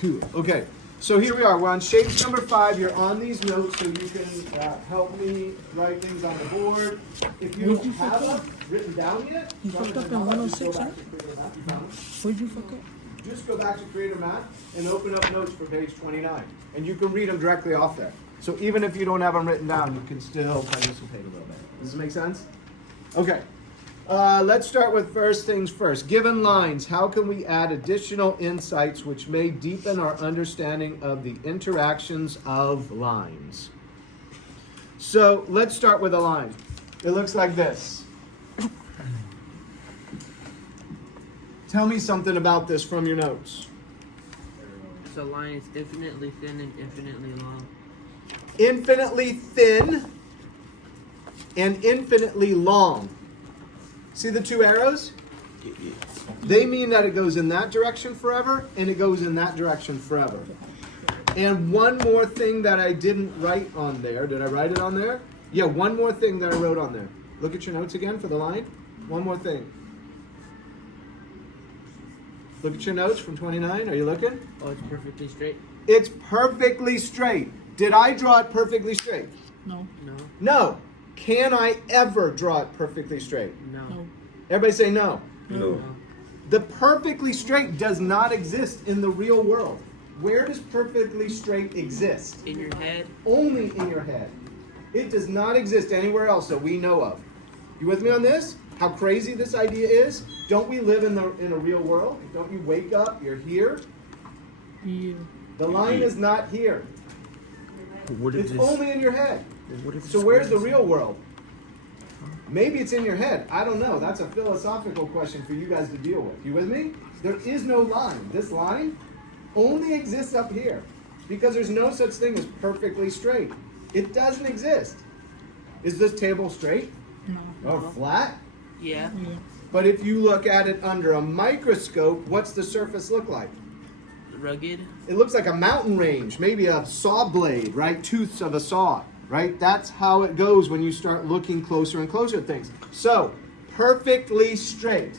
Cool. Okay, so here we are. We're on shapes number 5. You're on these notes so you can help me write things on the board. If you don't have them written down yet, You fucked up in 106, huh? Where'd you fuck up? Just go back to Creator Math and open up notes for page 29. And you can read them directly off there. So even if you don't have them written down, you can still participate a little bit. Does this make sense? Okay. Let's start with first things first. Given lines, how can we add additional insights which may deepen our understanding of the interactions of lines? So let's start with a line. It looks like this. Tell me something about this from your notes. So line is infinitely thin and infinitely long. Infinitely thin and infinitely long. See the 2 arrows? They mean that it goes in that direction forever and it goes in that direction forever. And one more thing that I didn't write on there. Did I write it on there? Yeah, one more thing that I wrote on there. Look at your notes again for the line. One more thing. Look at your notes from 29. Are you looking? Oh, it's perfectly straight? It's perfectly straight. Did I draw it perfectly straight? No. No. No. Can I ever draw it perfectly straight? No. No. Everybody say no. No. The perfectly straight does not exist in the real world. Where does perfectly straight exist? In your head? Only in your head. It does not exist anywhere else that we know of. You with me on this? How crazy this idea is? Don't we live in a real world? Don't you wake up, you're here? Yeah. The line is not here. What if It's this, only in your head. what if So this where's the was- real world? Maybe it's in your head. I don't know. That's a philosophical question for you guys to deal with. You with me? There is no line. This line only exists up here because there's no such thing as perfectly straight. It doesn't exist. Is this table straight No. or flat? Yeah. Yeah. But if you look at it under a microscope, what's the surface look like? Rugged? It looks like a mountain range, maybe a saw blade, right? Tooths of a saw, right? That's how it goes when you start looking closer and closer at things. So, perfectly straight.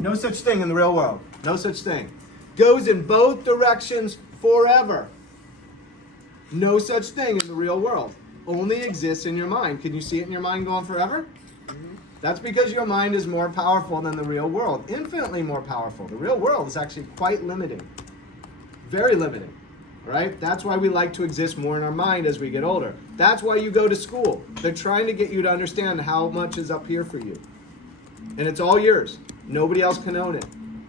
No such thing in the real world. No such thing. Goes in both directions forever. No such thing in the real world. Only exists in your mind. Can you see it in your mind going forever? That's because your mind is more powerful than the real world. Infinitely more powerful. The real world is actually quite limiting. Very limiting. Right? That's why we like to exist more in our mind as we get older. That's why you go to school. They're trying to get you to understand how much is up here for you. And it's all yours. Nobody else can own it.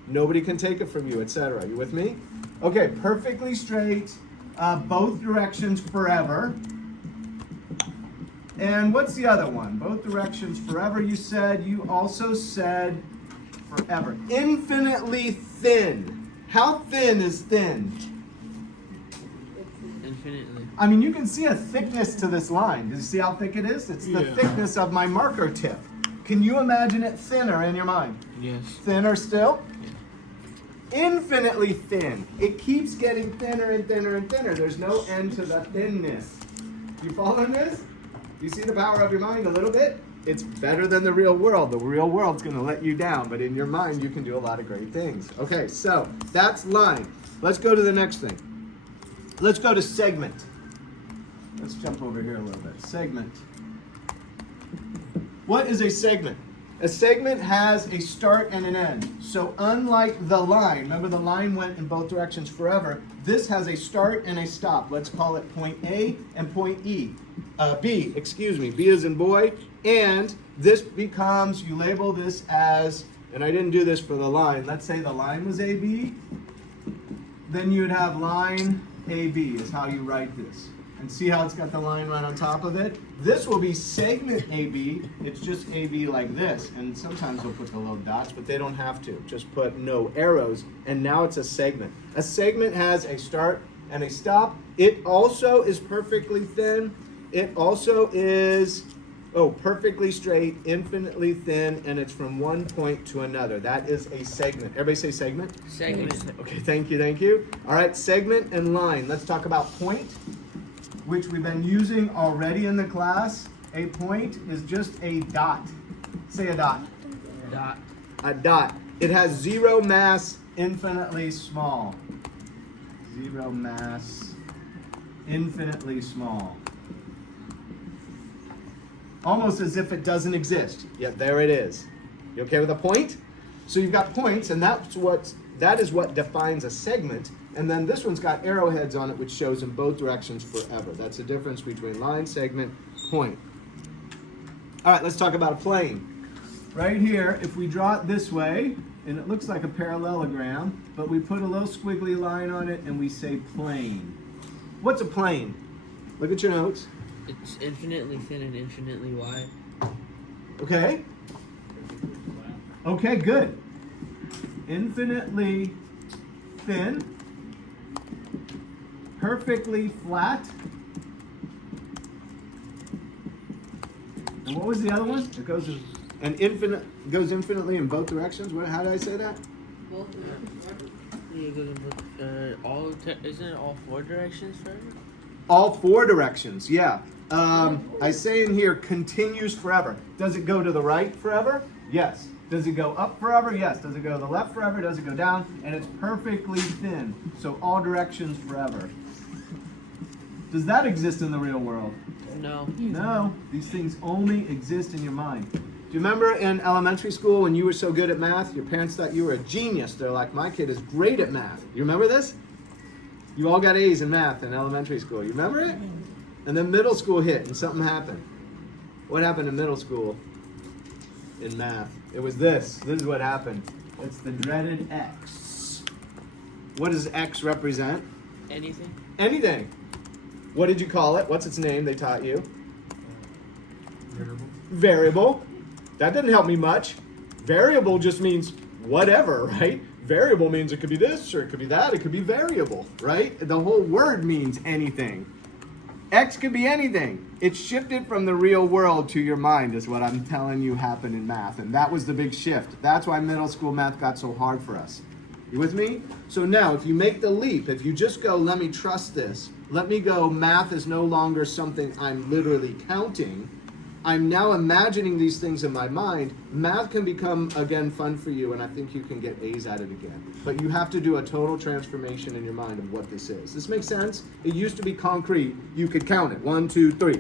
Nobody can take it from you, etc. You with me? Okay, perfectly straight, both directions forever. And what's the other one? Both directions forever, you said. You also said forever. Infinitely thin. How thin is thin? Infinitely. I mean, you can see a thickness to this line. Do you see how thick it is? It's the thickness of my marker tip. Can you imagine it thinner in your mind? Yes. Thinner still? Infinitely thin. It keeps getting thinner and thinner and thinner. There's no end to the thinness. You following this? You see the power of your mind a little bit? It's better than the real world. The real world's going to let you down, but in your mind you can do a lot of great things. Okay, so that's line. Let's go to the next thing. Let's go to segment. Let's jump over here a little bit. Segment. What is a segment? A segment has a start and an end. So unlike the line, remember the line went in both directions forever, this has a start and a stop. Let's call it point A and point B, B as in boy, and this becomes, you label this as, and I didn't do this for the line, let's say the line was AB, then you'd have line AB is how you write this. And see how it's got the line right on top of it? This will be segment AB. It's just AB like this. And sometimes they'll put the little dots, but they don't have to. Just put no arrows, and now it's a segment. A segment has a start and a stop. It also is perfectly thin. It also is, perfectly straight, infinitely thin, and it's from one point to another. That is a segment. Everybody say segment? Segment. Okay, thank you. All right, segment and line. Let's talk about point, which we've been using already in the class. A point is just a dot. Say a dot. Dot. A dot. It has zero mass, infinitely small. Zero mass, infinitely small. Almost as if it doesn't exist, yet there it is. You okay with a point? So you've got points, and that is what defines a segment. And then this one's got arrowheads on it, which shows in both directions forever. That's the difference between line, segment, point. All right, let's talk about a plane. Right here, if we draw it this way, and it looks like a parallelogram, but we put a little squiggly line on it and we say plane. What's a plane? Look at your notes. It's infinitely thin and infinitely wide. Okay? Okay, good. Infinitely thin, perfectly flat. And what was the other one? It goes goes infinitely in both directions. How did I say that? Yeah, it goes in isn't it all four directions forever? All four directions, yeah. I say in here continues forever. Does it go to the right forever? Yes. Does it go up forever? Yes. Does it go to the left forever? Does it go down? And it's perfectly thin. So all directions forever. Does that exist in the real world? No. No. These things only exist in your mind. Do you remember in elementary school when you were so good at math, your parents thought you were a genius? They're like, my kid is great at math. You remember this? You all got A's in math in elementary school. You remember it? And then middle school hit and something happened. What happened in middle school in math? It was this. This is what happened. It's the dreaded X. What does X represent? Anything? Anything. What did you call it? What's its name they taught you? Variable. Variable. That didn't help me much. Variable just means whatever, right? Variable means it could be this or it could be that. It could be variable, right? The whole word means anything. X could be anything. It's shifted from the real world to your mind is what I'm telling you happened in math. And that was the big shift. That's why middle school math got so hard for us. You with me? So now if you make the leap, if you just go, let me trust this. Let me go, math is no longer something I'm literally counting. I'm now imagining these things in my mind. Math can become, again, fun for you, and I think you can get A's at it again. But you have to do a total transformation in your mind of what this is. This makes sense? It used to be concrete. You could count it. 1, 2, 3.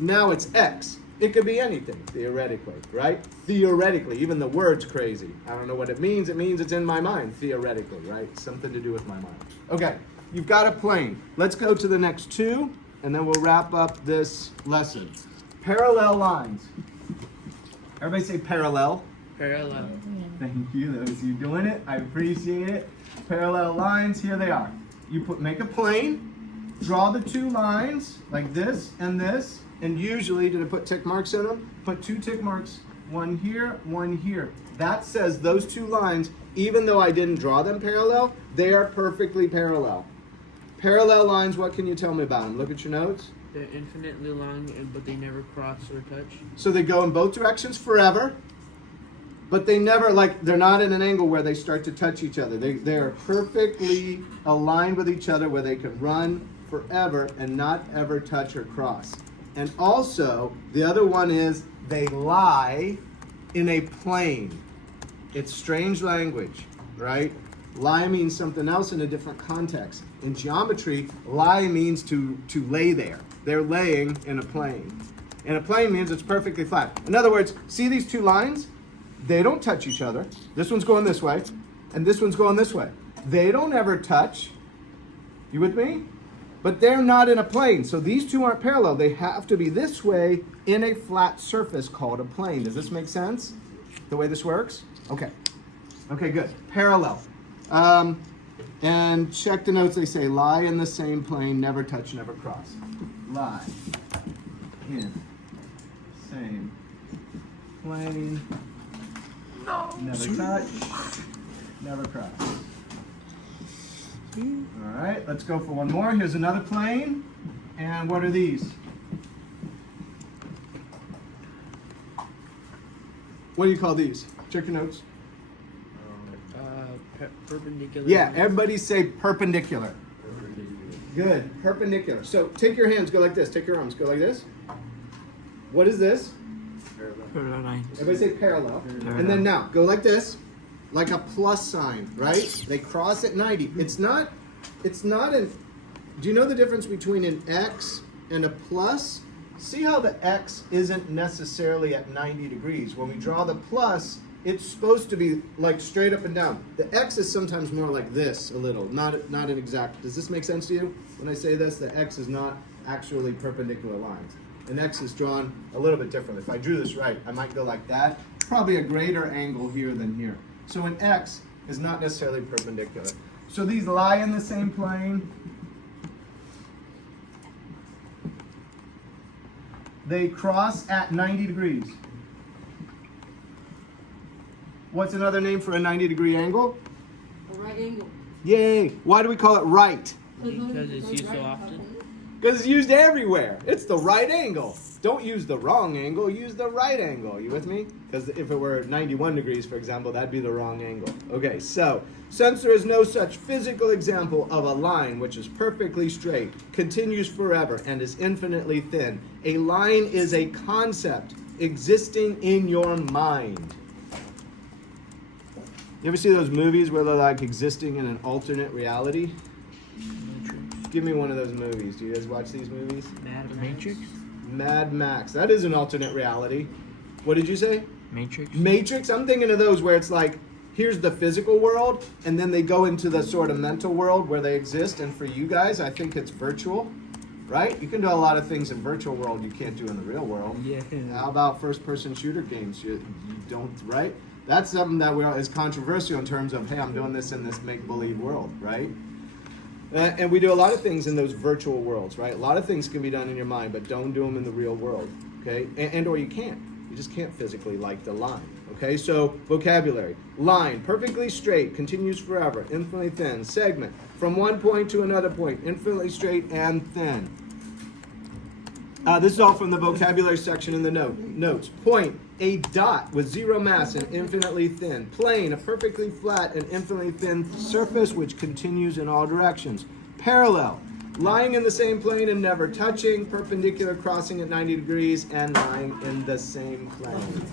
Now it's X. It could be anything, theoretically, right? Theoretically. Even the word's crazy. I don't know what it means. It means it's in my mind, theoretically, right? Something to do with my mind. Okay, you've got a plane. Let's go to the next two, and then we'll wrap up this lesson. Parallel lines. Everybody say parallel. Parallel. Thank you. Those you doing it. I appreciate it. Parallel lines. Here they are. You make a plane. Draw the two lines like this, and usually, did I put tick marks in them? Put two tick marks. One here, one here. That says those two lines, even though I didn't draw them parallel, they are perfectly parallel. Parallel lines. What can you tell me about them? Look at your notes. They're infinitely long, but they never cross or touch. So they go in both directions forever, but they never, they're not at an angle where they start to touch each other. They're perfectly aligned with each other where they can run forever and not ever touch or cross. And also, the other one is they lie in a plane. It's strange language, right? Lie means something else in a different context. In geometry, lie means to lay there. They're laying in a plane. And a plane means it's perfectly flat. In other words, see these two lines? They don't touch each other. This one's going this way, and this one's going this way. They don't ever touch. You with me? But they're not in a plane, so these two aren't parallel. They have to be this way in a flat surface called a plane. Does this make sense? The way this works? Okay. Okay, good. Parallel. And check the notes. They say lie in the same plane, never touch, never cross. Lie in same plane, never touch, never cross. All right, let's go for one more. Here's another plane. And what are these? What do you call these? Check your notes. Perpendicular. Yeah, everybody say perpendicular. Good, perpendicular. So take your hands, go like this. Take your arms, go like this. What is this? Parallel line. Everybody say parallel. And then now, go like this, like a plus sign, right? They cross at 90. It's not an, do you know the difference between an X and a plus? See how the X isn't necessarily at 90 degrees. When we draw the plus, it's supposed to be like straight up and down. The X is sometimes more like this a little, not an exact. Does this make sense to you? When I say this, the X is not actually perpendicular lines. An X is drawn a little bit different. If I drew this right, I might go like that. Probably a greater angle here than here. So an X is not necessarily perpendicular. So these lie in the same plane. They cross at 90 degrees. What's another name for a 90-degree angle? A right angle. Yay! Why do we call it right? Because it's used so often. Because it's used everywhere. It's the right angle. Don't use the wrong angle, use the right angle. You with me? Because if it were 91 degrees, for example, that'd be the wrong angle. Okay, so since there is no such physical example of a line which is perfectly straight, continues forever, and is infinitely thin, a line is a concept existing in your mind. You ever see those movies where they're like existing in an alternate reality? Give me one of those movies. Do you guys watch these movies? Matrix? Mad Max. That is an alternate reality. What did you say? Matrix? Matrix? I'm thinking of those where it's like, here's the physical world, and then they go into the sort of mental world where they exist. And for you guys, I think it's virtual, right? You can do a lot of things in virtual world you can't do in the real world. Yeah. How about first-person shooter games? You don't, right? That's something that is controversial in terms of, hey, I'm doing this in this make-believe world, right? And we do a lot of things in those virtual worlds, right? A lot of things can be done in your mind, but don't do them in the real world, okay? And or you can't. You just can't physically, like the line, okay? So vocabulary: line, perfectly straight, continues forever, infinitely thin. Segment, from one point to another point, infinitely straight and thin. This is all from the vocabulary section in the notes. Point, a dot with zero mass and infinitely thin. Plane, a perfectly flat and infinitely thin surface which continues in all directions. Parallel, lying in the same plane and never touching. Perpendicular, crossing at 90 degrees and lying in the same plane.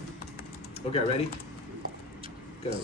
Okay, ready? Go.